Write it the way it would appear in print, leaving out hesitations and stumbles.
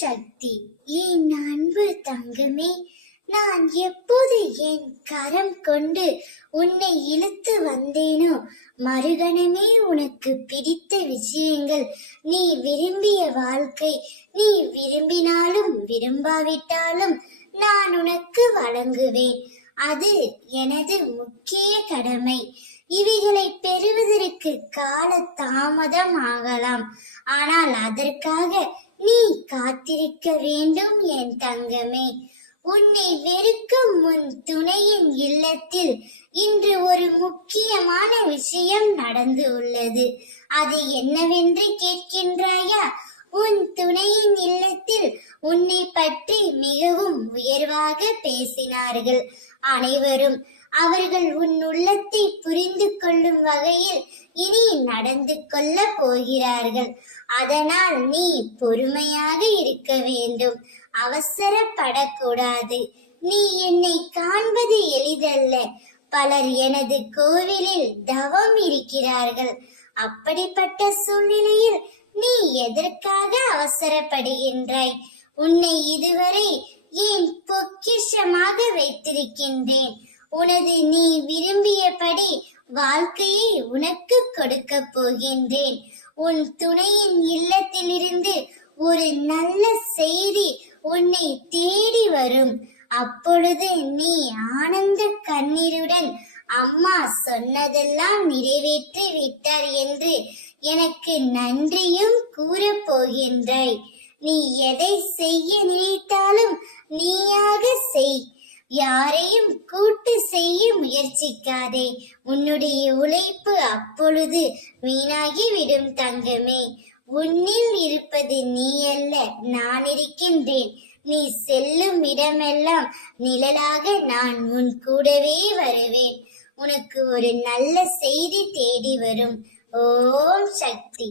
சக்தி. என் அன்பு தங்கமே, நான் எப்போது என் கரம் கொண்டு உன்னை இழுத்து வந்தேனோ, மறுகணமே உனக்கு பிடித்த விஷயங்கள், நீ விரும்பிய வாழ்க்கை, நீ விரும்பினாலும் விரும்பாவிட்டாலும் நான் உனக்கு வழங்குவேன். அது எனது முக்கிய கடமை. இவைகளை பெறுவதற்கு கால தாமதம் ஆகலாம், ஆனால் அதற்காக நீ காத்திருக்க வேண்டும் என் தங்கமே. உன்னை வெறுக்கும் உன் துணையின் இல்லத்தில் இன்று ஒரு முக்கியமான விஷயம் நடந்து உள்ளது. அது என்னவென்று கேட்கின்றாயா? உன் துணையின் இல்லத்தில் உன்னை பற்றி மிகவும் உயர்வாக பேசினார்கள் அனைவரும். அவர்கள் உன் உள்ளத்தை புரிந்து கொள்ளும் வகையில் இனி நடந்து கொள்ள போகிறார்கள். அதனால் நீ பொறுமையாக இருக்க வேண்டும், அவசரப்படக்கூடாது. நீ என்னை காண்பது எளிதல்ல. பலர் எனது கோவிலில் தவம் இருக்கிறார்கள். அப்படிப்பட்ட சூழ்நிலையில் நீ எதற்காக அவசரப்படுகின்றாய்? உன்னை இதுவரை ஏன் பொக்கிஷமாக வைத்திருக்கின்றேன். நீ விரும்பியபடி வாழ்க்கையை உனக்கு கொடுக்க போகின்றேன். உன் துணையின் இல்லத்திலிருந்து ஒரு நல்ல செய்தி உன்னை தேடி வரும். அப்பொழுது நீ ஆனந்த கண்ணீருடன் அம்மா சொன்னதெல்லாம் நிறைவேற்றி விட்டார் என்று எனக்கு நன்றியும் கூறப் போகின்றாய். நீ எதை செய்ய நினைத்தாலும் நீயாக செய். யாரையும் கூட்டு செய்ய முயற்சிக்காதே. உன்னுடைய உழைப்பு அப்பொழுது வீணாகி விடும் தங்கமே. உன்னில் இருப்பது நீ அல்ல, நான் இருக்கின்றேன். நீ செல்லும் இடமெல்லாம் நிழலாக நான் உன் கூடவே வருவேன். உனக்கு ஒரு நல்ல செய்தி தேடி வரும். ஓம் சக்தி.